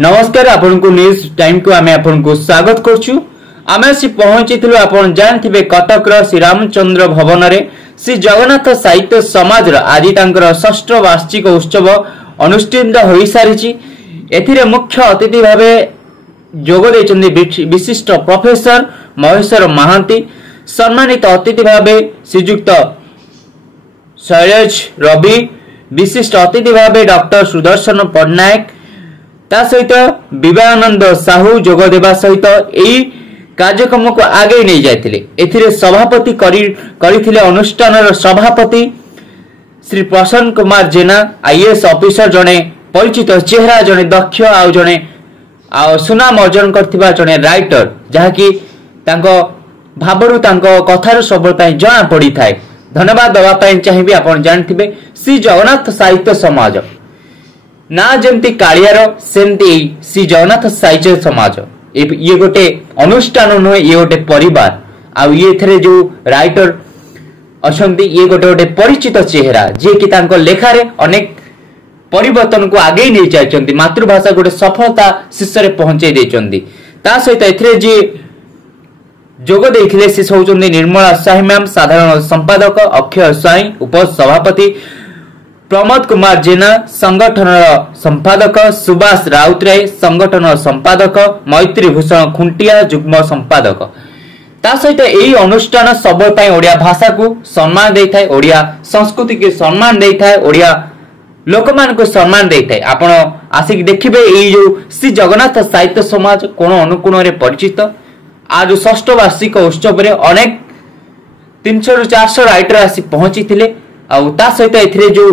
नमस्कार आपण को न्यूज टाइम को आमे आपण को स्वागत करछु। आमे आसी पहुंचीथिलु आपण जानथिबे कटक रो श्री रामचंद्र भवन रे श्री जगन्नाथ साहित्य समाज रो आज तांकर षष्ठ वार्षिक उत्सव अनुष्ठित होई सारिछि। एथिरे मुख्य अतिथि भाबे जोग दैछन्ती विशिष्ट प्रोफेसर महेश्वर महांती, सम्मानित अतिथि भाबे श्रीयुक्त शैलेश रवि, विशिष्ट अतिथि भाबे डॉक्टर सुदर्शन पटनायक, ता सहित विवेकानंद साहू जोग देवा सहित एई कार्यक्रम को आगे नहीं जाइथिले। एथिरे सभापति करिथिले अनुष्ठान सभापति श्री प्रसन्न कुमार जेना, आईएएस ऑफिसर जने परिचित चेहरा, जने दक्ष आउ जने सुनाम अर्जन करथिबा जने राइटर, जहाँकि तांको भावरु तांको कथार सब जना पड़ी थाए। धन्यवाद दवा चाहिए। आपण जानथिबे श्री जगन्नाथ साहित्य समाज ना जमती कालियार सेमती श्री जगन्नाथ साहित्य समाज ये गोटे अनुष्ठान नुहे, ये गोटे परिवार। आउ ये थरे जो राइटर अछंती ये गोटे गोटे परिचित चेहरा, जे कि तांको लेखारे अनेक परिवर्तन को आगे नहीं जाइछंती, मातृभाषा गोटे सफलता शीर्ष रे पहुंचे देछंती। ता सहित एथरे जे जोग देथिले से होउचंती निर्मला साही मैम साधारण संपादक, अक्षय साई उपसभापति, प्रमोद कुमार जेना संगठन संपादक, सुभाष राउतराय संगठन संपादक, मैत्री भूषण खुंटिया जुग्म संपादक। ता सहित एई अनुष्ठान सब पई ओडिया भाषा को सम्मान देइथाय, ओडिया संस्कृति के सम्मान देइथाय, ओडिया लोकमान को सम्मान देइथाय। आपण आसिक देखिबे एई जो श्री जगन्नाथ साहित्य समाज कोन अनुकोण रे परिचित। आज षष्ठ वार्षिक उत्सव रे अनेक 300 रु 400 राइटर आसी पहुंची थिले। आउ ता सहित एथिरे जो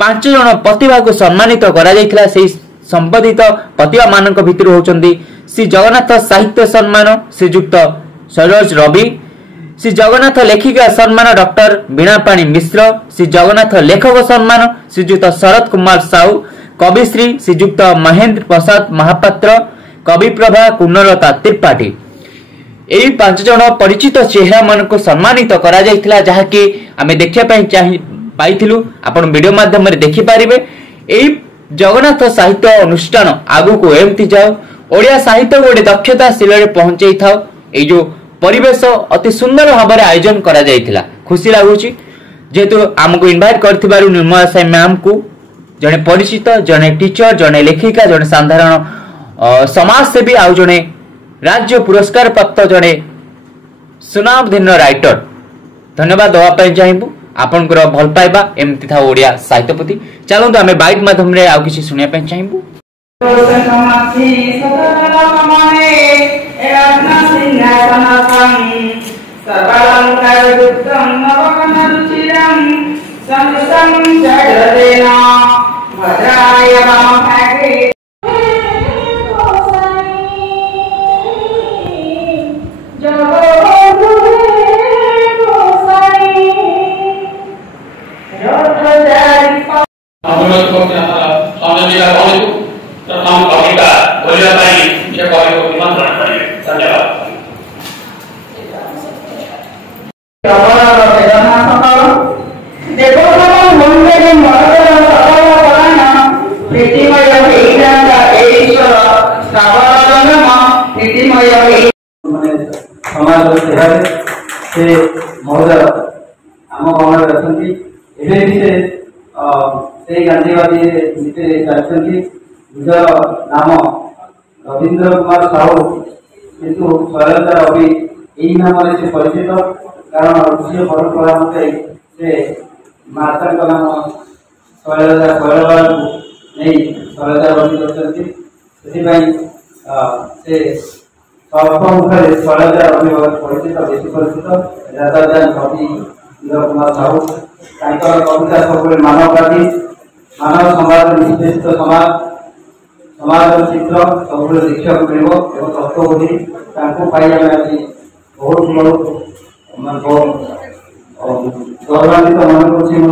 5 जन प्रतिभा को सम्मानित करा जायथिला, सेही संबंधित प्रतिभा मानक भितर होचंदी श्री जगन्नाथ साहित्य सम्मान श्रीयुक्त शैलेश रवि, श्री जगन्नाथ लेखिका सम्मान डॉक्टर बीणापाणी मिश्र, श्री जगन्नाथ लेखक सम्मान श्रीयुक्त शरद कुमार साहू, कविश्री श्रीयुक्त महेंद्र प्रसाद महापात्र, कवि प्रभा कुन्नलता त्रिपाठी। एई 5 जन परिचित चेहरा मान को सम्मानित करा जायथिला, जहा कि आमे देखिया पई पाइथिलु। आपण वीडियो माध्यम रे देखि पारिबे। एई जगन्नाथ साहित्य अनुष्ठान आगु को एमति जाओ, ओडिया साहित्य गोटे दक्षता शिले पहुंचै थाओ। एई जो परिवेश अति सुंदर भाबरे आयोजन करा जायथिला, खुशी लागुची। जेतु हमको इनवाइट करथिबारु निर्मला साई मैम को, जने परिचित, जने टीचर, जने लेखिका, जने साधारण समाज सेवी, आउ जने राज्य पुरस्कार प्राप्त जने सुनामधन्य राइटर। धन्यवाद दवा चाहिए। आपनकर भल पाइबा एमती था ओडिया साहित्य प्रति। चलंतु आमे बाइट माध्यम रे आउ किछि सुनिया पय चाहिबु। गांधीवादी निजर नाम रवींद्र कुमार साहू, किंतु शैलेश रवि यही नाम से परिचित। कारण ऋषि परंपरा मते से माता नाम शैलेश नहीं शैलेश रवि करते, से सर्वमुखे शैलेश रवि परिचित, बेसी परिचित। राजा रवींद्र कुमार साहू कविता सब मानववादी, मानव समाज निश्चित समाज समाज चित्र सब देखा मिल तत्वबोधी बहुत गौरवान्वित मन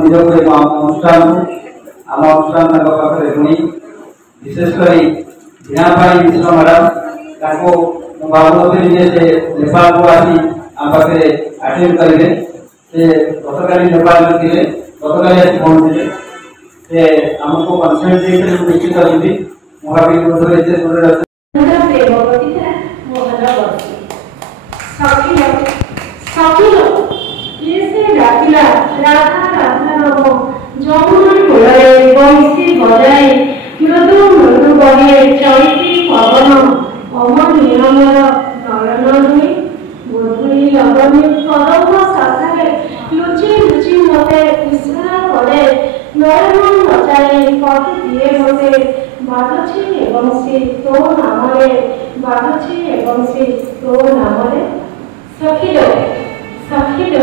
कर अनुष्ठान आम अनुष्ठान पाखे शुणी विशेषकर बीणापाणी मिश्र मैडम भावुनी से नेपाल को आसी आम पाखे आटेड करेंगे। गतकाली नेपाल में गतकाली पहुंचे से आमको कन्सेंट निश्चित মহাবীর বন্ধু এই যে শুনে আছে প্রেম কবিতা মোহন বর্ষী সখিল সখিল কিଏ ସେ ଡାକିଲା ରାଧା ରାଧା ନବ ଯମୁନା କୂଳରେ ବଂଶୀ ବଜାଏ ମୃଦୁ ମୃଦୁ ବହେ ଚୈତି ପବନ ଅମ ନୀଳମର ନୟନ ଧୁଇ ଗୋଧୂଳି ଲବଣୀ କଦମ୍ବ ଶାଖାରେ ଲୁଚି ଲୁଚି ମତେ ଇଶାରା କରେ ନୟନ ନଚାଇ କହି ଦିଏ ମତେ ବାଜୁଛି ଏବଂ ସେ ତୋ ନାମରେ ବାଜୁଛି ଏବଂ ସେ ତୋ ନାମରେ ସଖିଲ ସଖିଲ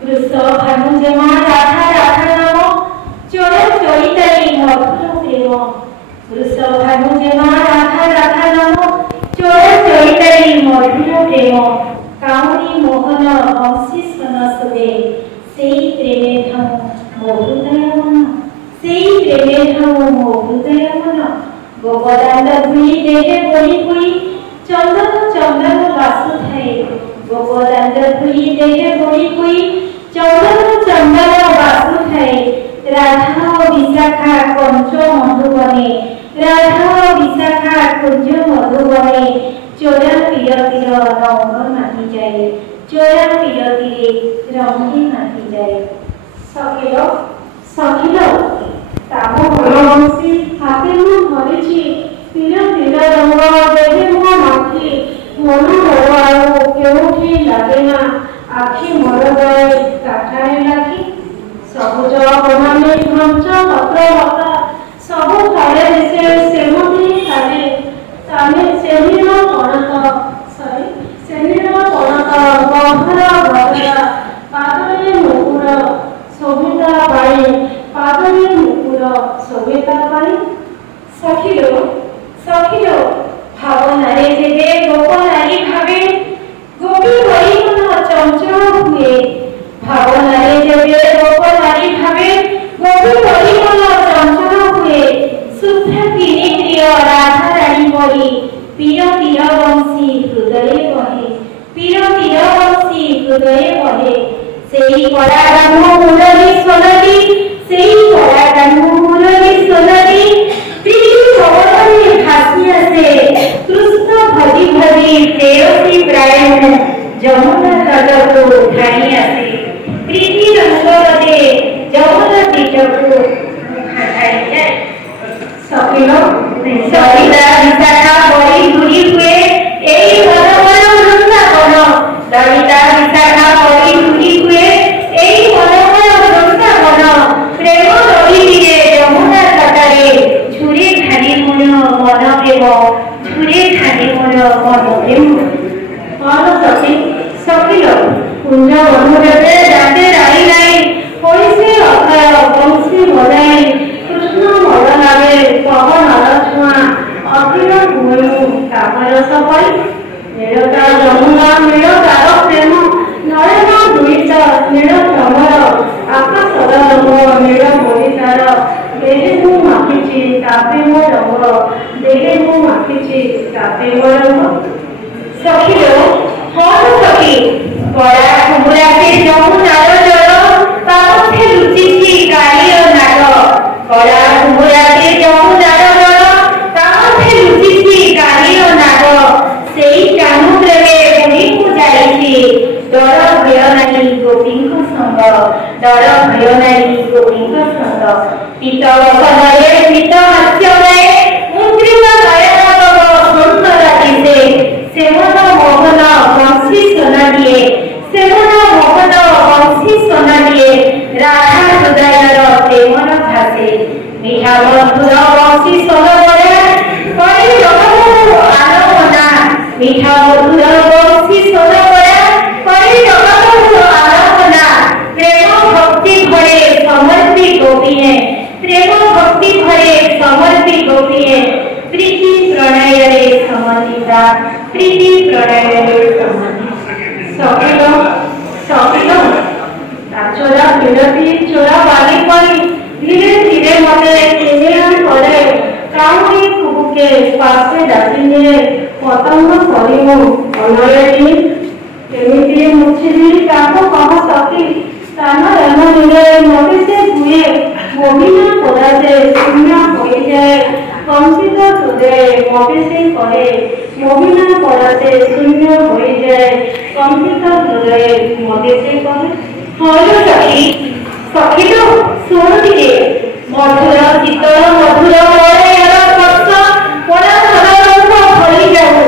ବୃଷ ଭାନୁଜମା ରାଧା ରାଧା ନାମ ଚୋର ଚୋରିତାଇ ମଧୁର ପ୍ରେମ ବୃଷ ଭାନୁଜମା ରାଧା ରାଧା ନାମ ଚୋର ଚୋରିତାଇ ମଧୁର ପ୍ରେମ କାଉରୀ ମୋହନ ବଂଶୀ ସନ ଶୁଭେ ସେଇ ପ୍ରେମେ ଧାମ ମୋ ହୃଦୟ ମନ ସେଇ ପ୍ରେମେ ଧାମ ମୋ ହୃଦୟ ମନ ଗୋପଦାନ୍ତ ଧୁଇ ଦେହେ ବହି ବହି ଚନ୍ଦନ ଚନ୍ଦନ ବାସୁଥାଏ ଗୋପଦାନ୍ତ ଧୁଇ ଦେହେ ବହି ବହି ଚନ୍ଦନ ଚନ୍ଦନ ବାସୁଥାଏ ରାଧା ବିଶାଖା କଞ୍ଚ ମଧୁବନେ ରାଧା ବିଶାଖା କୁଞ୍ଜ ମଧୁବନେ ଚୋରା ପିରତିର ରଙ୍ଗ ମାତିଯାଏ ଚୋରା ପିରତିରେ ରଙ୍ଗି ମାତିଯାଏ ସଖିଲ ସଖିଲ ତାମ ଭଲ ବଂଶୀ ହାତେ ମୁଁ ଧରିଛି ତୀର ତୀର ରଙ୍ଗ ଦେହେ ମୋ ମାଖି ମନ ମୋର ଆଉ କେଉଁଠି ଲାଗେ ନା ଆଖି ମୋର ଯାଏ କାଠାରେ ଲାଗି ସବୁଜ ବନାନୀ ଘଞ୍ଚ ପତ୍ର ଲତା ସବୁ ଖାଳେ ଦିଶେ ସେମିତି ଖାଳେ ତାନେ ସେହିର ପଣତ ସେହିର ପଣତ ଗହର ଗହରା ପାଦରେ ମୁକୁର ଶୋଭିତା ବାଇ ପାଦରେ ମୁକୁର ଶୋଭିତା ବାଇ ସଖିଲ ସଖିଲ ଭାବନାରେ ଯେବେ ଗୋପ ନାରୀ ଭାବେ ଗୋପୀ ହୋଇ ମନ ଚଞ୍ଚଳ ହୁଏ ଭାବନାରେ ଯେବେ ଗୋପ ନାରୀ ଭାବେ ଗୋପୀ ହୋଇ ମନ ଚଞ୍ଚଳ ହୁଏ ଶୁଦ୍ଧ କିଣି ପ୍ରିୟ ରାଧା ରାଣୀ ପରି ପୀର ପୀର ବଂଶୀ ହୃଦୟ ବହେ ପୀର ପୀର ବଂଶୀ ହୃଦୟ ବହେ ସେଇ କଳା ରାମ ମୁରଲି ସୋଲରୀ ସେଇ କଳା ରାମ ମୁରଲି ସୋଲରୀ ପ୍ରୀତି ପବନରେ ଭାସି ଆସେ କୃଷ୍ଣ ଭଜି ଭଜି ପ୍ରେୟସୀ ପ୍ରାୟ ଯମୁନା ତଟକୁ ଧାଇଁ ଆସେ ପ୍ରୀତି ରଙ୍ଗରେ ଯମୁନା ତୀରକୁ ଧାଇଁ ଯାଏ ସଖିଲ ସରିତା ବିଶାଖା ବଳି ଧୁରି ହୁଏ ଏଇ ମନୋମୟ ବୃନ୍ଦାବନ ଲଳିତା ବିଶାଖା ବଳି ଧୁରି ହୁଏ ଏଇ ମନୋମୟ ବୃନ୍ଦାବନ ପ୍ରେମ ନଦୀରେ ଯମୁନା ତଟରେ ଝୁରେ ଧାରି ମୋର ମନ ପ୍ରେମ ଝୁରେ ଧାରି ମୋର ମନ ପ୍ରେମ କଣ ସଖି ସଖିଲ କୁଞ୍ଜ ବନୁରେ ରାତେ ରାଇ ରାଇ ହୋଇছে ଅକ୍ଷୟ ବଂଶୀ ବଜାଇ କୃଷ୍ଣ ମଦ ଲାଗେ ପବନର ଛୁଆଁ ଅଖିଳ ଭୂମି କାମର ସପରି ନୀଳତା ଯମୁନା ନୀଳ ତାର ପ୍ରେମ ନୟନ ଦୁଇଟ ନୀଳ ଚମର ଆକାଶର ରଙ୍ଗ ନୀଳ ମଣିଷାର ଦେହେ ମୁଁ ମାଖିଛି ତାପେ ମୋ ରଙ୍ଗ ଦେହେ ମୁଁ ମାଖିଛି ତାପେ ମୋ ରଙ୍ଗ ସଖିଲ ହଁ ସଖି କଳା କୁମୁରାକେ ଯମୁନାର ଜଳ ପାଖେ ଲୁଚିଛି କାଳିର ନାଗ କଳା କୁମୁରାକେ ଯମୁନାର ଜଳ ପାଖେ ଲୁଚିଛି କାଳିର ନାଗ ସେଇ କାହ୍ନୁ ପ୍ରେମେ ବୁଢ଼ୀକୁ ଯାଇଛି ଡର ଭୟ ନାହିଁ ଗୋପୀଙ୍କ ସଙ୍ଗ ଡର ଭୟ ନାହିଁ ଗୋପୀଙ୍କ ସଙ୍ଗ ପିତଳ ସମୟରେ ପିତ ହାସ୍ୟମୟ ମୁଦ୍ରିତ ନୟନ ସୁନ୍ଦର ଦିଶେ ସେମନ ମୋହନ ବଂଶୀ ସୋନାଟିଏ ସେମନ ମୋହନ ବଂଶୀ ସୋନାଟିଏ ରାଧା ହୃଦୟର ପ୍ରେମର ଭାଷେ ମିଠା ବନ୍ଧୁର ବଂଶୀ ସୋନବରା କରି ଜଗତକୁ ଆଲୋକନା ମିଠା ବନ୍ଧୁର ବଂଶୀ ସୋନବରା କରି ଜଗତକୁ ଆଲୋକନା ପ୍ରେମ ଭକ୍ତି ଭରେ ସମର୍ପି ଗୋପୀଏ ପ୍ରେମ ଭକ୍ତି ଭରେ ସମର୍ପି ଗୋପୀଏ ପ୍ରୀତି ପ୍ରଣୟରେ ସମନ୍ୱିତା ପ୍ରୀତି ପ୍ରଣୟରେ ସମନ୍ୱିତା ସଖିଲ ସଖିଲ ଚୋରା ବିରତି ଚୋରା ବାଲି ପରି ଧୀରେ ଧୀରେ ମତେ କିଣିଆ ପରେ କାଉଁରୀ କୁବୁକେ ପାଶେ ଡାକି ନିଏ ପତଙ୍ଗ କରି ମୁଁ ଅନୟଟି କେମିତି ମୁଛିଲି ତାକୁ କହ ସଖି ସ୍ଥାନ ରେମ ନିରେ ମତେ ସେ ହୁଏ ମୋହିନା ପଦାରେ ଶୂନ୍ୟ ହୋଇଯାଏ কম্পিত হৃদয়ে মবে সেই করে মহিলা পড়াতে শূন্য হয়ে যায় কম্পিত হৃদয়ে মবে সেই করে হল সখী সখী তো শোন দিকে মধুর শীতল মধুর মরে এর কষ্ট পড়া ধরা রঙ্গ ভরি যাও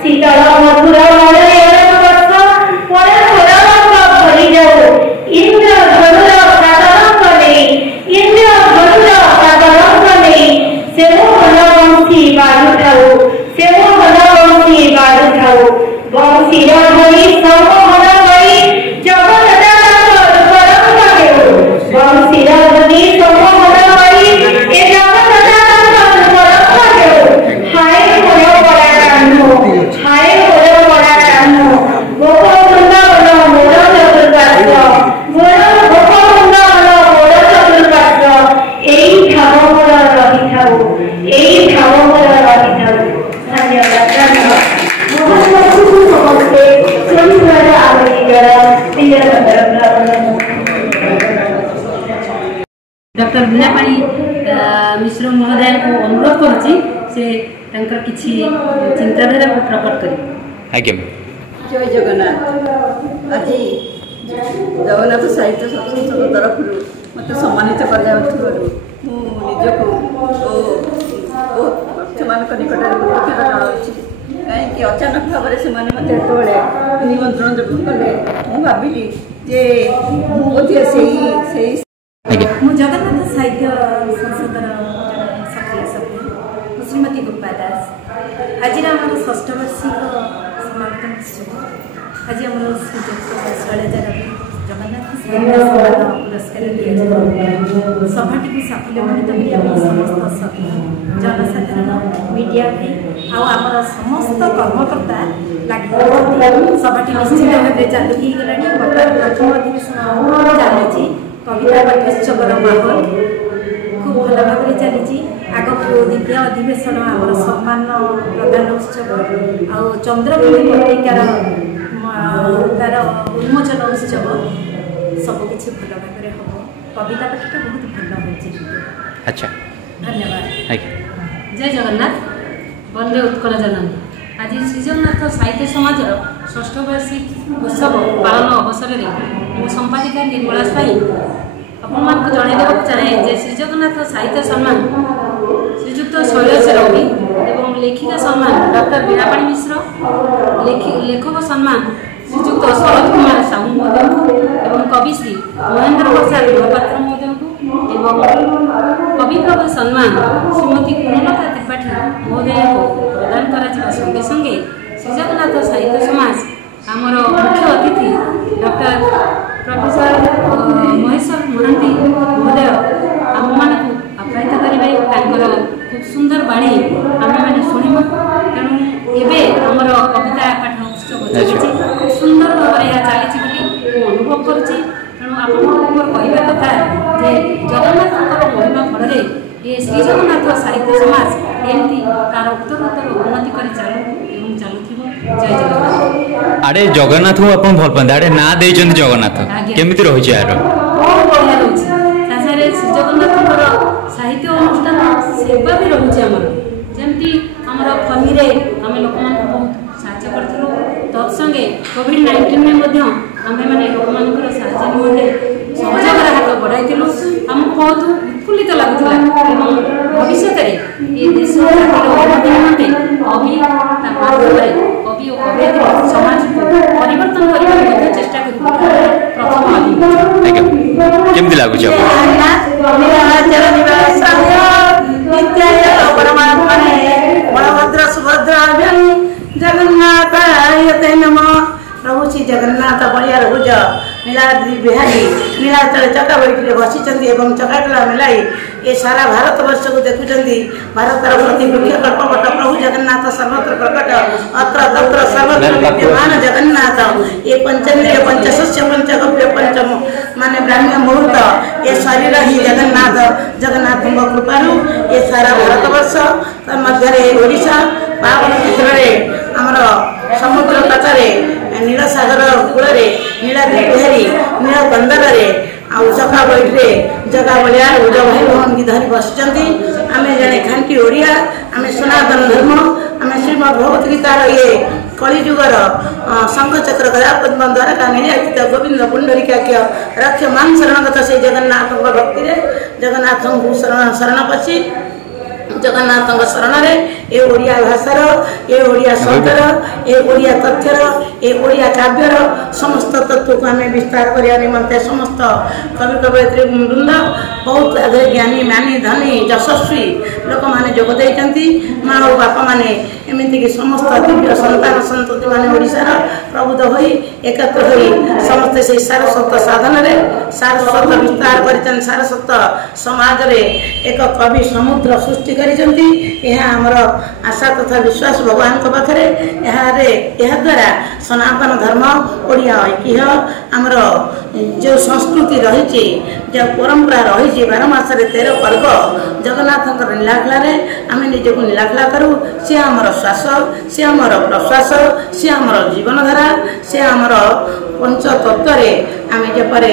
শীতল মধুর মরে এর কষ্ট পড়া ধরা রঙ্গ ভরি যাও ইন্দ্র ধনুর সাধারণ নেই ইন্দ্র ধনুর সাধারণ নেই সেও বনবংশী বাড়ুঠাও সেও বনবংশী বাড়ুঠাও বংশীর ধরি সমহন করি জগন্নাথ পরম দেও বংশীর ধরি সমহন করি এ জগন্নাথ পরম দেও হায় বড় বড় কান্ন হায় বড় বড় কান্ন গোপবৃন্দ বল মোর চতুর্পাশ মোর গোপবৃন্দ বল মোর চতুর্পাশ এই ঠাও মোর রহিথাও এই ঠাও মোর রহিথাও ধন্যবাদ ধন্যবাদ ସମସ୍ତେ ଶୁଣିବାର ଆବଶ୍ୟକର डॉक्टर बीणापाणी मिश्र महोदय को अनुरोध करुच्ची से किसी चिंताधारा को प्रकट करें। जय जगन्नाथ। आज जगन्नाथ साहित्य संसद तरफ मत सम्मानित करजक से निकट कृतज्ञता जनावि कहीं अचानक भाव से निमंत्रण जब कले भाविली जे मुझे जगन्नाथ साहित्य संसद सक्रिय सभ्य श्रीमती गोपा दास आज षष्ठ वार्षिक समापन आज आम शैलजा रवि जगन्नाथ साहित्य पुरस्कार दिया सभाटी को साफल्यमंडित समस्त सभ्य जनसाधारण मीडिया भाई आम समस्त कर्मकर्ता लगे सभाटी निश्चित भाव चालू हो गला बर्तमान प्रथम अधिवेशन चली कविता पाठोत्सव माहौल खूब भल भाव चली आग द्वितीय अधिवेशन आम सम्मान प्रदान उत्सव आ चंद्रबिंदु पत्रिकार तार उन्मोचन उत्सव सबकि भल भाव हम कविता पाठटा बहुत भल हो। धन्यवाद। जय जगन्नाथ। वंदे उत्कल जननी। आज श्रीजगन्नाथ साहित्य समाज षष्ठ वार्षिक उत्सव पालन अवसर में संपादिका निर्मला स्वाई अपन जनईदेव चाहे जे श्रीजगन्नाथ साहित्य सम्मान श्रीजुक्त शैलजा रवि एवं लेखिका सम्मान डॉक्टर बीणापाणी मिश्र लेखक सम्मान श्रीजुक्त शरद कुमार साहू महोदय एवं कविश्री महेन्द्र प्रसाद महापात्र महोदय एवं कविप्रभ सम्मान श्रीमती कुणलता त्रिपाठी महोदय को प्रदान करा संगे संगे श्रीजगन्नाथ साहित्य समाज आमर मुख्य अतिथि डॉक्टर प्रोफेसर महेश्वर महांती महोदय आम मान आप्यायित करेंगे खूब सुंदर बाणी आम मैंने शुणु तेणु एवं आमर कविता पाठ उत्सव चली खूब सुंदर भाव में चली अनुभव करुच्ची तेणु आप कहवा कथा जे जगन्नाथ महिमा फल ये श्रीजगन्नाथ साहित्य समाज एमती तार उत्तरोत्तर उन्नति कर चलू चलु। जय जगन्नाथ। आड़े जगन्नाथ को अपन भल पाते आड़े ना दे जगन्नाथ केमिति रही यार बहुत बढ़िया रही श्रीजगन्नाथ साहित्य अनुष्ठान सेवा भी रही जमती आमर फनी आम लोक बहुत साहय करूँ तत्संगे कोविड-19 में आम मैंने लोक साहय निमंते सहयोगर हाथ बढ़ाई आमको बहुत उत्फुल्लित लगुला भविष्य ये देश उन्नति निमंते कवि माध्यम कवि और कवयित्री समाज को परिवर्तन करने चेष्टा कर प्रथम केमती लगुच बलभद्र सुभद्रा जगन्नाथाय नमः। प्रभु श्री जगन्नाथ बलिया भुज नीलाद्रि बिहारी नीलाचल चका बैठी बसी चकाटला मिलाई ये सारा भारत वर्ष को देखुं भारत प्रति वृक्ष कल्पवट प्रभु जगन्नाथ सर्वत्र प्रकट अत्र तत्र सर्वत्र विद्यमान जगन्नाथ ये पंचेन्द्रिय पंचशस्य पंचगव्य पंचम माने ब्राह्मण मुहूर्त ये शरीर ही जगन्नाथ जगन्नाथ कृपारू ये सारा भारत वर्ष मध्य ओडिशा पावन क्षेत्र में आमर समुद्र तटरे नीलसागर कूल नीलाद्रि बिहारी नीलकंदर चका बैठे जगह बलिया भाई भवन की धरी बस आम जड़े खांटी ओडिया आम सनातन धर्म आम श्रीमद भगवत गीतार ये कलिजुगर शंखचक्र गदा पद्म द्वारा निराचित गोविंद पुंडरीकाख्य रक्ष मान शरणगत से जगन्नाथ भक्ति जगन्नाथ को शरण पशी जगन्नाथ शरण ए ओडिया भाषार ए ओडिया शब्दर ए ओडिया तथ्यर ए ओडिया काव्यर समस्त तत्व को आम विस्तार करने निमंते समस्त कवि कवयित्री वृंद बहुत ज्ञानी मानी धनी यशस्वी लोक मैंने जोगदे माँ और बापा मैंने एमती कि समस्त दिव्य संतान संतति मैंने ओडिशार प्रबुद्ध हो एकत्र हो समस्ते से सारस्वत साधन सारस्वत विस्तार कर सारस्वत समाज रे एक कवि समुद्र सृष्टि आमर आशा तथा विश्वास भगवान पाखे द्वारा सनातन धर्म ओडिया ऐतिह्य आमर जो संस्कृति रही जो परंपरा रही 12 मासरे 13 पर्व जगन्नाथ नीलाखला आम निजक नीलाखला करूँ सी आमर श्वास सी आमर प्रश्वास सी आमर जीवनधारा सी आमर पंचतत्व आम जपर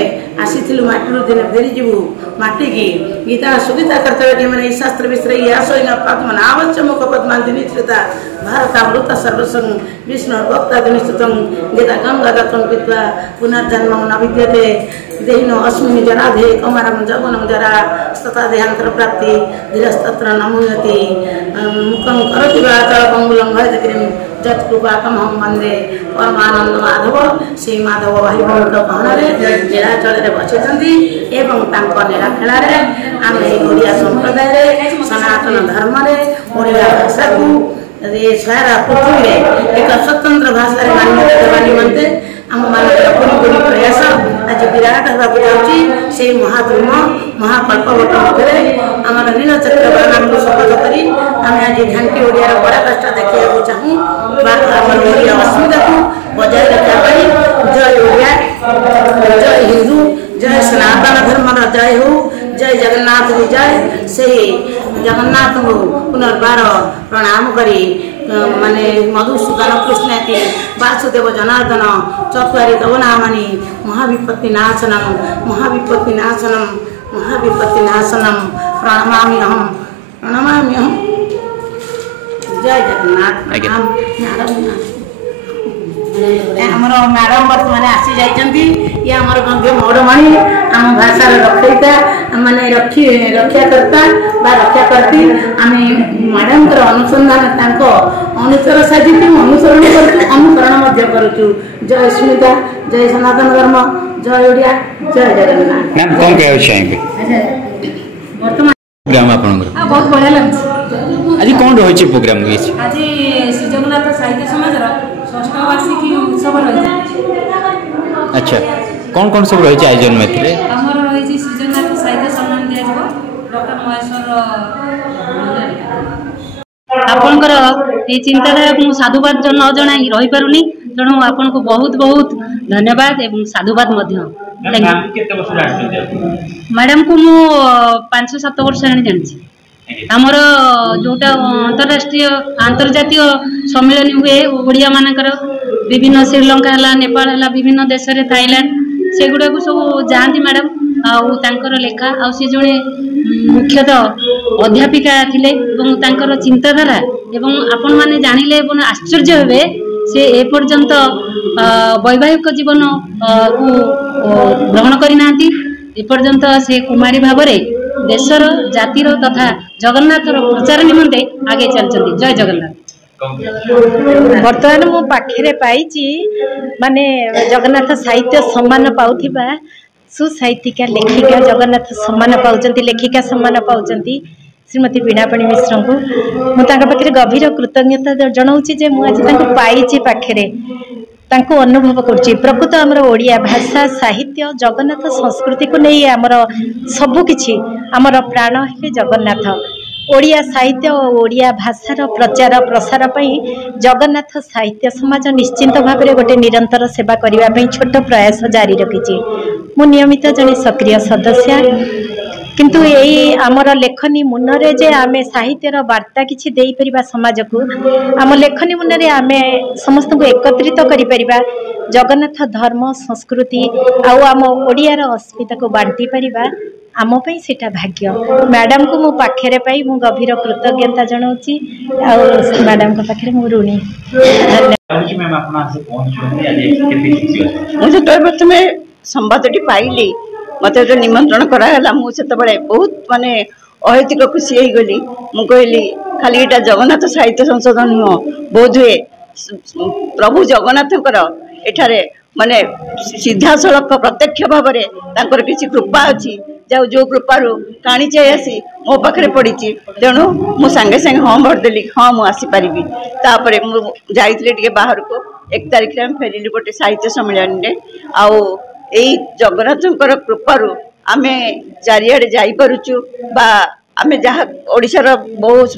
आसी माटी दिन फेरीजु माटी की गीता सुगीता कर्तव्य मैंने शास्त्र विश्र यासोन पद्मनाभच मुख पद्मांतिनी श्रिता भारतामृत सर्वसंग विष्णु भक्ता दिनिस्तुतं गीता गंगा दत्तं पीत्वा पुनर्जन्म न विद्यते देहिनो अस्मिन् जराधे कौमारं जौवनं जरा तथा देहान्तर प्राप्ति धीरस्तत्र नमुयति मुखं करोति वाचालपङ्गुलं भजतिं जत्कृपाकमहं वन्दे परमानंद माधव श्री माधव भाई भौत कहन नीलाचल बसुँच एवं नीलाखेल आम ओडिया संप्रदाय सनातन धर्म ओडिया भाषा को सारा पृथ्वी में एक स्वतंत्र भाषा मान्यता देवा निमंते आम मान पूरी प्रयास आज विराट होगा जाऊँगी से महाधूम महाकल्पवट मध्य आम नीलचक्र नाम को शपथ करी आम आज घाटी ओडिया पराकाष्ठा देखा चाहूँ ओडिया अस्मिता को बजाय रखा जय ओडिया जय हिंदू जय सनातन धर्म जय हो जय जगन्नाथ जय से जगन्नाथ को पुनर्बार प्रणाम करी माने मधुसूदन कृष्ण वासुदेव जनार्दन चत्वारि तव नामानि महाविपत्ति नाशनम महाविपत्ति नाशनम महाविपत्ति नाशनम प्रणमामि हम जय जगन्नाथ आमर मैडम बर्तमान आसी जाइए ये आमर गंभीर मौड़मणि आम भाषार रक्षयिता माने रक्षाकर्ता रक्षा करती आम मैडम अनुसंधान अनुचर साजित अनुसरण करुचु जय स्मिता जय सनातन धर्म जय ओडिया जय जगन्नाथ। मैम कौन कहना चाहेंगे बर्तमान प्रोग्राम आपनकर बहुत बढ़िया लगे आज कौन रही प्रोग्राम आज श्री जगन्नाथ साहित्य समाज 6ठ वार्षिकी उत्सव रही। अच्छा कौन कौन सब रही आयोजन में थे आमर रही श्री जगन्नाथ साहित्य सम्मान दिया डॉक्टर महेश्वर आपणकर ये चिंताधारा को साधुवाद न जन रही पारुनी तेणु आपन को बहुत बहुत धन्यवाद एवं साधुवाद मैडम को मु 5-7 वर्ष जानी आमर जोटा अंतरराष्ट्रीय अंतर्जातीय सम्मेलन हुए ओडिया मानकर विभिन्न श्रीलंका है नेपाल है विभिन्न देश में थाईलैंड से गुड़ा को सब जाती मैडम आउर लेखा आ सी जड़े मुख्यतः अध्यापिका थिले एवं चिंताधारा एवं आपण मैंने जानिले आश्चर्य हे से एपर्यंत वैवाहिक जीवन को ग्रहण करना एपर्यंत से कुमारी भाव देशर जातिर तथा जगन्नाथर प्रचार निमंते आगे चलते। जय जगन्नाथ। बर्तमान मो पाखे पाई माने जगन्नाथ साहित्य सम्मान पाउथिबा सुसाहित्यिका लेखिका जगन्नाथ सम्मान पाउचंती लेखिका सम्मान पाउचंती श्रीमती वीणापाणी मिश्र को मुझे गभीर कृतज्ञता जनाऊँगी जे मुझे पाई पाखे तांको अनुभव करुच्ची प्रकृत आमर ओडिया भाषा साहित्य जगन्नाथ संस्कृति को नहीं आमर सबुकिछि आमर प्राण है जगन्नाथ ओडिया साहित्य और ओडिया भाषार प्रचार प्रसार पई जगन्नाथ साहित्य समाज निश्चिंत भाव में गोटे निरंतर सेवा करने छोट प्रयास जारी रखी मु नियमित जड़े सक्रिय सदस्य किंतु यही आमर लेखनी मुनरे जे आमे साहित्यर वार्ता किछि देई परिबा समाज को आम लेखनी मुनरे आमे समस्त को एकत्रित करि परिबा जगन्नाथ धर्म संस्कृति आउ आम ओडियार अस्मिता को बांटी परिबा आम सेटा भाग्य मैडम को मो पाखे पाई मु गभीर कृतज्ञता जनाऊँगी मैडम को पाखे मु ऋणी मुझे प्रथम संवादटी पाइली मत जो निमंत्रण कराला मुझे बहुत माने अहैतिक खुशी हो गली मु कहली खाली यहाँ जगन्नाथ साहित्य संशोधन नुह बोध हुए प्रभु जगन्नाथकर एठारे माने सीधा सड़क प्रत्यक्ष भाव में किसी कृपा अच्छी जो कृपारू काणीचे आसी मो पाखे पड़ी तेणु मु सांगे सांगे हाँ भरदेली हाँ मुझीपारि तापर मुझे बाहर को 1 तारिख में फेरिली गोटे साहित्य सम्मेलन में आउ यही जगन्नाथकर कृपारू आमे चारिआडे जाइपारुचु बा आमे जहाँ ओडिशार बहुत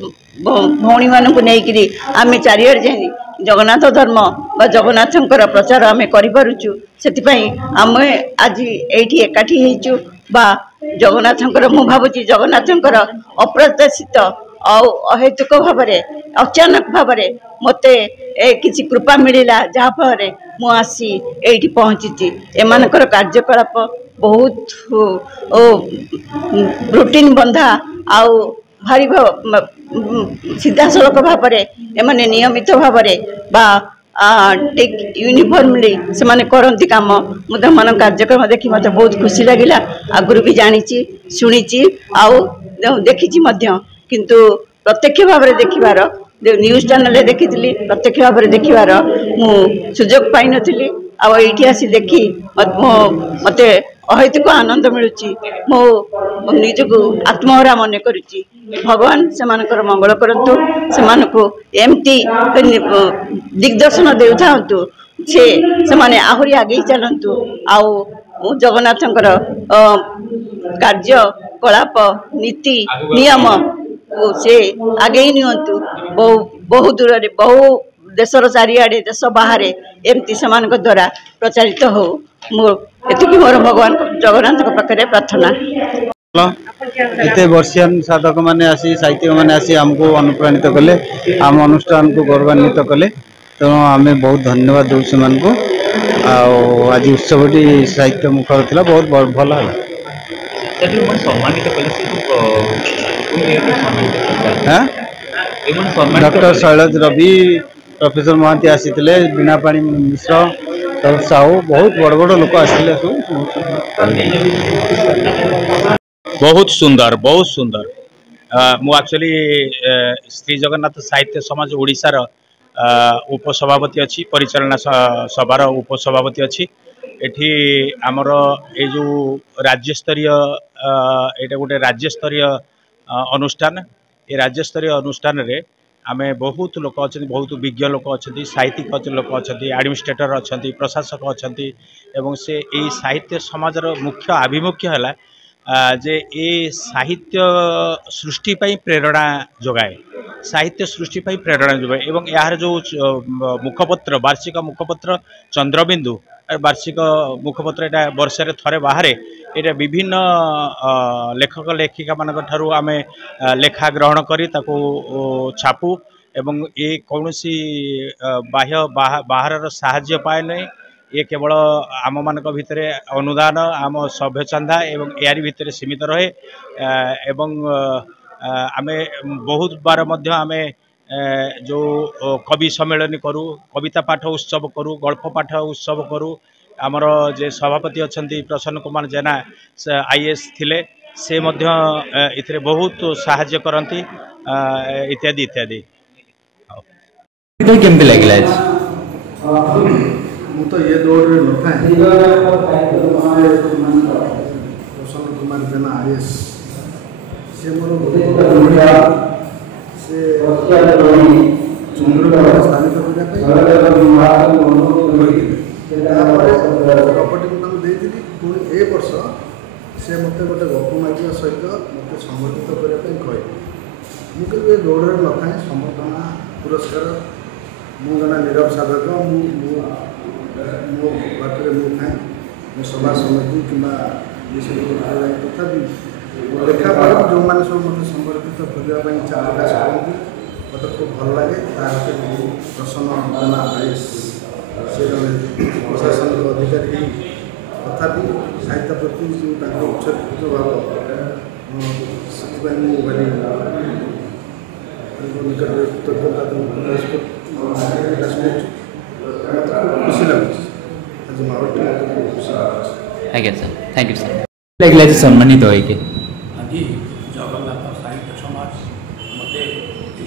भौणी मानक नहीं आमे चारिआडे जाई जगन्नाथ धर्म बा जगन्नाथकर प्रचार आमे करिपारुचु सेतिपई आमे आज एठी एकाठी हेचु बा जगन्नाथकर मु भावुची जगन्नाथकर अप्रत्याशित अहेतुक भाव अचानक भाव मते किसी कृपा मिलला जहाँफल मु आसी एठी पहुँची एमानकर कार्यकलाप बहुत रूटीन बंधा आउ भारी सीधा सड़क भाव एमाने नियमित भाव बा ठीक यूनिफॉर्मली से माने करती काम मुझे मन कार्यक्रम देखी मत बहुत खुशी लगिला आगुरी भी जानी शुणी आउ देखी किंतु प्रत्यक्ष भाव में देखिबार न्यूज चैनल देखी प्रत्यक्ष भाव में देखिबार मु सुजोग पाई नथिली आ एठी आसी देखी मते अहैतुक आनंद मिलुची मो निजको आत्महरा मन करुची भगवान से मानकर मंगल करंतु से मानको एमती दिग्दर्शन देउथांतु से माने आहुरी आगे चलंतु आउ जगन्नाथंकर कार्यकलाप नीति नियम से आगे नियंतु बहु दूर बहु देशर चारिआडे देश बाहर एमती से द्वारा प्रचारित हो एति मोर भगवान जगन्नाथ पाखे प्रार्थना। एते वर्षियान साधक मैंने आसी साहित्यिक मैंने आसी आमको अनुप्राणित कले आम अनुष्ठान को गौरवान्वित कले तेणु आम बहुत धन्यवाद दूँ से आज उत्सवटी साहित्य मुखर था बहुत भल डॉक्टर शैलज रवि प्रोफेसर महांती आसी बीणापाणी मिश्र साहू बहुत बड़ बड़ लोक आसिले बहुत सुंदर मु एक्चुअली श्री जगन्नाथ साहित्य समाज ओडिशार उपसभापति अच्छी परिचालना सभार उपसभापति अच्छी एठी आमर ए जो राज्य स्तरीय एटा गोटे राज्य स्तरीय अनुष्ठान ये राज्य स्तरीय अनुष्ठान रे आमे बहुत लोक अच्छा बहुत विज्ञ लोक अच्छा साहित्यिक लोक अच्छा एडमिनिस्ट्रेटर अच्छा प्रशासक अच्छा एवं से यही साहित्य समाजर मुख्य आभिमुख्य है जे ए साहित्य सृष्टि पाई प्रेरणा जोगाए साहित्य सृष्टि पाई प्रेरणा जोगाए एवं यार जो मुखपत्र वार्षिक मुखपत्र चंद्रबिंदु वार्षिक मुखपत्र एटा वर्षे थरे बाहर ये विभिन्न लेखक लेखिका मान ठारू आमे लेखा ग्रहण करी ताको छापू एवं ये कौन सी बाह्य बाहर साहाय्य पाए नहीं ये केवल आम मान भितर अनुदान आम सभ्य चंदा एवं यारी भितर सीमित रहे एवं आमे बहुत बार मध्य आमे जो कवि सम्मेलन करूँ कविता पाठ उत्सव करूँ गल्प पाठ उत्सव करूँ आमर जे सभापति अच्छा प्रसन्न कुमार जेना आईएएस थिले से मध्य इतरे बहुत साहाय्य करती इत्यादि इत्यादि केमती लगे मु तो ये दौड़ रे न था प्रसन्न कुमार जेना आईएएस से मोर से चंद्र स्थानित प्रॉपर्टी पुणी ए वर्ष से मत गोटे गप मागिया सहित मत समर्पित करने कहे मुझे दौड़ न था समर्पणा पुरस्कार मु जन नीरव साधक मो बाटे मुझे मैं सभा समिति कि तथापि लेखा पर जो मैंने सब मत समर्पित करने इच्छा प्रकाश करती मत खूब भल लगे प्रसन्न जना आईएएस से जन प्रशासनिक अधिकारी तथापि साहित्य प्रति जो उत्सर्गित भाव ସେଥିପାଇଁ ମୁଁ ଭାରି ନିକଟରେ କୃତଜ୍ଞତା ପ୍ରକାଶ କରୁଛି। ଖୁସି ଲାଗୁଛି ଆଜି ମାହୋଲଟି ମୋତେ ଖୁସି ଲାଗୁଛି। ଆଜ୍ଞା ସାର୍, ଥ୍ୟାଙ୍କ ୟୁ ସାର୍। ଲାଗିଲା ଯେ ସମ୍ମାନିତ ହୋଇକି ଆଜି ଜଗନ୍ନାଥ ସାହିତ୍ୟ ସମାଜ ମୋତେ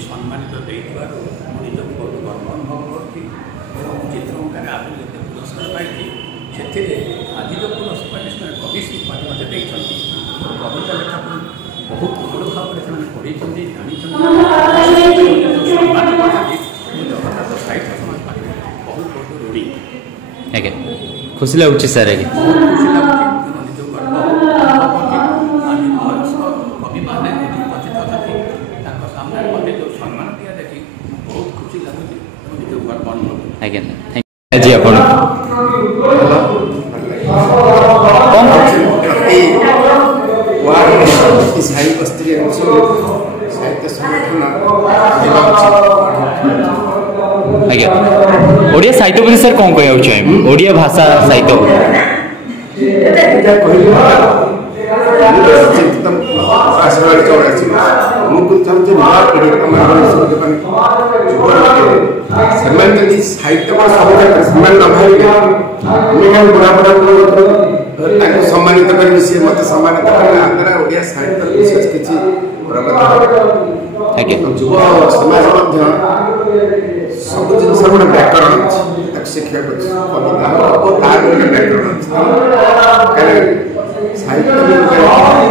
ସମ୍ମାନିତ ଦେଇଥିବାରୁ ମୁଁ ନିଜକୁ ବହୁତ ଗର୍ବ ଅନୁଭବ କରୁଛି ଏବଂ ଚିତ୍ରଙ୍କରେ ଆଗରୁ ଯେତେ ପୁରସ୍କାର ପାଇଛି ସେଥିରେ ଆଜି ଯେଉଁ ପୁରସ୍କାର କବି ଶ୍ରୀପାଠୀ ମୋତେ ଦେଇଛନ୍ତି କବିତା ଲେଖାକୁ ବହୁତ ଭଲ ଭାବରେ ସେମାନେ ପଢ଼େଇଛନ୍ତି ଜାଣିଛନ୍ତି ସମ୍ମାନ କରିଛନ୍ତି। ମୁଁ ଜଗନ୍ନାଥ ସାହିତ୍ୟ ସମାଜ ପାଖରେ ବହୁତ ବହୁତ ଋଣୀ। ଆଜ୍ଞା, ଖୁସି ଲାଗୁଛି ସାର୍। ଆଜ୍ଞା, ବହୁତ ଖୁସି ଲାଗୁଛି, ନିଜକୁ ଗର୍ବ ଅନୁଭବ କରୁଛି। ଆଜି ବୟସ୍କ କବିମାନେ ଏଠି ଉପସ୍ଥିତ ଅଛନ୍ତି, ତାଙ୍କ ସାମ୍ନାରେ ମୋତେ ଯେଉଁ ସମ୍ମାନ ଦିଆ ଦେଖି ବହୁତ ଖୁସି ଲାଗୁଛି ଏବଂ ନିଜକୁ ଗର୍ବ ଅନୁଭବ କରୁଛି। ଆଜ୍ଞା, ଆଜି ଆପଣ ସାହି ବସ୍ତିରେ ସାହିତ୍ୟ ସଂଗଠନ ଆଜ୍ଞା ଓଡ଼ିଆ ସାହିତ୍ୟ ପ୍ରତି ସାର୍ କ'ଣ କହିବାକୁ ଚାହିଁବେ? ଓଡ଼ିଆ ଭାଷା ସାହିତ୍ୟ ସେମାନେ ଯଦି ସାହିତ୍ୟ କ'ଣ ସବୁ କ୍ଷେତ୍ରରେ ସେମାନେ ନ ଭାବିବେ ଆମେ କାହିଁ ବୁଢ଼ା ତାଙ୍କୁ ସମ୍ମାନିତ କରିବି, ସିଏ ମୋତେ ସମ୍ମାନିତ କରିବେ। ଆନ୍ଧ୍ରା ଓଡ଼ିଆ ସାହିତ୍ୟ ବିଶେଷ କିଛି ପ୍ରଗତି ଯୁବ ସମାଜ ମଧ୍ୟ ସବୁ ଜିନିଷ ଗୋଟେ ବ୍ୟାକରଣ ଅଛି, ତାକୁ ଶିଖିବାକୁ ଅଛି। କବିତା ହବ ତାର ଗୋଟେ ବ୍ୟାକରଣ ଅଛି। ସାହିତ୍ୟ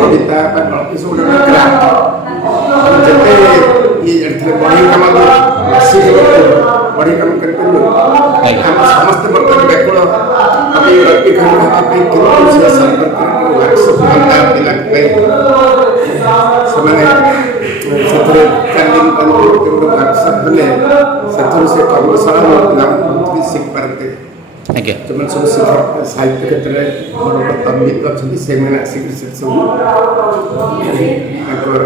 କବିତା ବା ଗଳ୍ପ ସବୁ ଗୋଟେ କ୍ରାଫ୍ଟ। ଯେତେ ଇଏ ଜାଣିଥିଲେ ବଢ଼େଇ କାମ ବଢ଼େଇ କାମ କରିପାରିବ। ଆମେ ସମସ୍ତେ ବର୍ତ୍ତମାନ ବ୍ୟାକୁଳ କବି ଗଳ୍ପୀ ଖଣ୍ଡ ହେବା ପାଇଁ କିନ୍ତୁ ସେ ସେମାନେ ସେଥିରେ ଗୋଟେ ୱାର୍କସପ୍ ହେଲେ ସେଥିରୁ ସେ କର୍ମଶାଳା ପିଲାମାନେ ବହୁତ କିଛି ଶିଖିପାରନ୍ତେ। ଯେଉଁମାନେ ସବୁ ସାହିତ୍ୟ କ୍ଷେତ୍ରରେ ବଡ଼ ବଡ଼ ତନ୍ବିତ ଅଛନ୍ତି ସେମାନେ ଆସିକି ସେ ସବୁ ତାଙ୍କର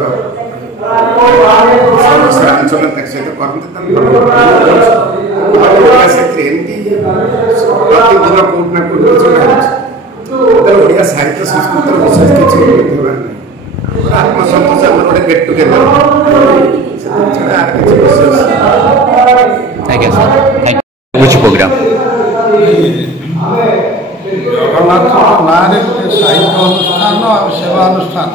ଆଲୋଚନା ତାଙ୍କ ସହିତ କରନ୍ତେ। ସେଥିରେ ଏମିତି ପ୍ରତିଦିନ କୋଉଠି ନା କୋଉଠି କିଛି ହେଉଛି। ଓଡ଼ିଆ ସାହିତ୍ୟ ସଂସ୍କୃତିର ବିଶେଷ କିଛି ହେବାର ନାହିଁ। ଆତ୍ମସନ୍ତୋଷ ଆମର ଗୋଟେ ଗେଟ୍ ଟୁଗେଦର, ସେଥିରେ ଛଡ଼ା ଆଉ କିଛି ବିଶେଷ। ଆଜ୍ଞା ସାର୍, ବୁଝି ପ୍ରୋଗ୍ରାମ ଜଗନ୍ନାଥ ନାଁରେ ଗୋଟେ ସାହିତ୍ୟ ଅନୁଷ୍ଠାନ ଆଉ ସେବା ଅନୁଷ୍ଠାନ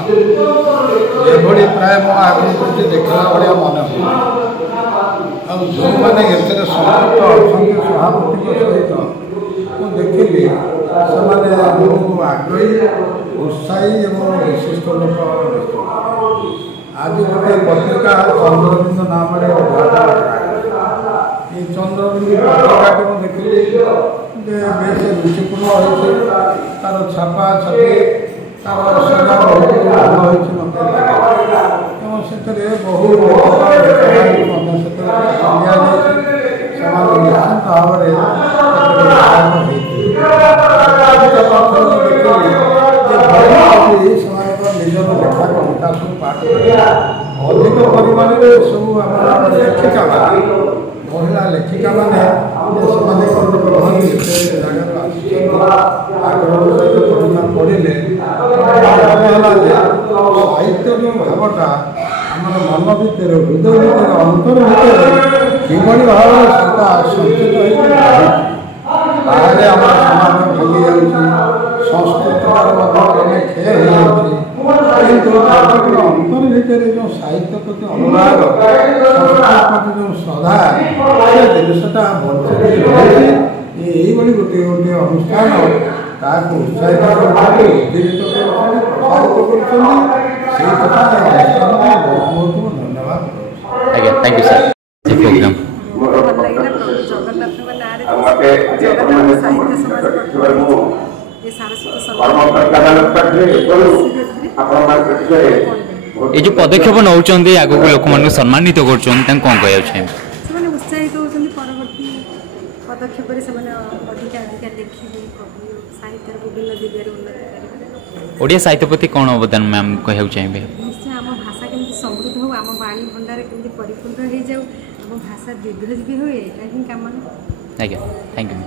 ଏଭଳି ପ୍ରାୟ ମୁଁ ଆଗରୁ କିଛି ଦେଖିଲା ଭଳିଆ ମନେ ହୁଏ। ଆଉ ଯେଉଁମାନେ ଏଥିରେ ସମ୍ପୃକ୍ତ ଅଛନ୍ତି ସଭାପତିଙ୍କ ସହିତ ମୁଁ ଦେଖିଲି ସେମାନେ ବହୁତ ଆଗ୍ରହୀ, ଉତ୍ସାହୀ ଏବଂ ବିଶିଷ୍ଟ ଲୋକ। ଆଜି ଗୋଟେ ପତ୍ରିକା ଚନ୍ଦ୍ରବିନ୍ଦୁ ନାମରେ এই চন্দ্রবিন্দু পত্রিকাটি ମୁଁ ଦେଖିଲି ଯେ ବେଶ ରୁଚିପୂର୍ଣ୍ଣ ହୋଇଛି। ତାର ଛାପା ଛପି ତାର ସଜା ବହୁତ ଭଲ ହୋଇଛି ମୋତେ ଲାଗେ ଏବଂ ସେଥିରେ ବହୁ ଲେଖକଙ୍କୁ ମଧ୍ୟ ସେଥିରେ ଦିଆଯାଇଛି। ସେମାନେ ନିଶ୍ଚିନ୍ତ ଭାବରେ ଦେଖିଲି ଯେ ସେମାନଙ୍କ ନିଜର ଲେଖା କବିତା ସବୁ ପାଠ କରି ଅଧିକ ପରିମାଣରେ ସବୁ ଆମର ଲେଖିକାମାନେ ମହିଳା ଲେଖିକାମାନେ ସେମାନେ ରହନ୍ତି ସେ ଜାଗାରୁ ଆସିଛନ୍ତି ଆଗ୍ରହ ସହିତ କବିତା ପଢ଼ିଲେ ହେଲା ଯେ ସାହିତ୍ୟ ଯେଉଁ ଭାବଟା ଆମର ମନ ଭିତରେ ହୃଦୟ ଭିତରେ ଅନ୍ତର ଭିତରେ କିଭଳି ଭାବରେ ସେଟା ସଞ୍ଚିତ ହେଇକି ବାହାରେ ଆମର ସମାଜ ଭାଙ୍ଗି ଯାଉଛି, ସଂସ୍କୃତିର ମଧ୍ୟ କ୍ରମେ କ୍ଷୟ ହେଇଯାଉଛି। କିନ୍ତୁ ଅନ୍ତର ଭିତରେ ଯେଉଁ ସାହିତ୍ୟ ପ୍ରତି ଅନୁରାଗ, ସଂସ୍କୃତି ପ୍ରତି ଯେଉଁ ଶ୍ରଦ୍ଧା, ସେ ଜିନିଷଟା ବଞ୍ଚିକି ରହିଛି। ଏଇଭଳି ଗୋଟିଏ ଗୋଟିଏ ଅନୁଷ୍ଠାନ ତାହାକୁ ଉତ୍ସାହିତ କରୁଛନ୍ତି, ଉଦ୍ଦୀପିତ କରୁଛନ୍ତି, ପ୍ରସାରିତ କରୁଛନ୍ତି। ସେଇ କଥା ଅନୁଷ୍ଠାନକୁ ବହୁତ ବହୁତ ଧନ୍ୟବାଦ କରୁଛି। ଆଜ୍ଞା, ଥ୍ୟାଙ୍କ ୟୁ ସାର୍। ପ୍ରୋଗ୍ରାମ ଜଗନ୍ନାଥଙ୍କ ନାଁରେ ଜଗନ୍ନାଥ ସାହିତ୍ୟ ସମାଜ ଏ ସାରସ୍ୱତ ଏ ଯେଉଁ ପଦକ୍ଷେପ ନେଉଛନ୍ତି ଆଗକୁ ଲୋକମାନଙ୍କୁ ସମ୍ମାନିତ କରୁଛନ୍ତି ତାଙ୍କୁ କ'ଣ କହିବାକୁ ଚାହିଁବେ? ସେମାନେ ଉତ୍ସାହିତ ହେଉଛନ୍ତି ପରବର୍ତ୍ତୀ ପଦକ୍ଷେପରେ ସେମାନେ ଅଧିକା ଅଧିକା ଲେଖିବେ, ସାହିତ୍ୟର ବିଭିନ୍ନ ଦିଗରେ ଉନ୍ନତି କରିବେ। ଓଡ଼ିଆ ସାହିତ୍ୟ ପ୍ରତି କ'ଣ ଅବଦାନ ମ୍ୟାମ୍ କହିବାକୁ ଚାହିଁବେ? ନିଶ୍ଚୟ ଆମ ଭାଷା କେମିତି ସମୃଦ୍ଧ ହେଉ, ଆମ ବାଣୀ ଭଣ୍ଡାର କେମିତି ପରିପୂର୍ଣ୍ଣ ହେଇଯାଉ, ଆମ ଭାଷା ଦୀର୍ଘଜୀବୀ ହୁଏ, ଏଇଟା ହିଁ କାମନା। ଆଜ୍ଞା, ଥ୍ୟାଙ୍କ ୟୁ।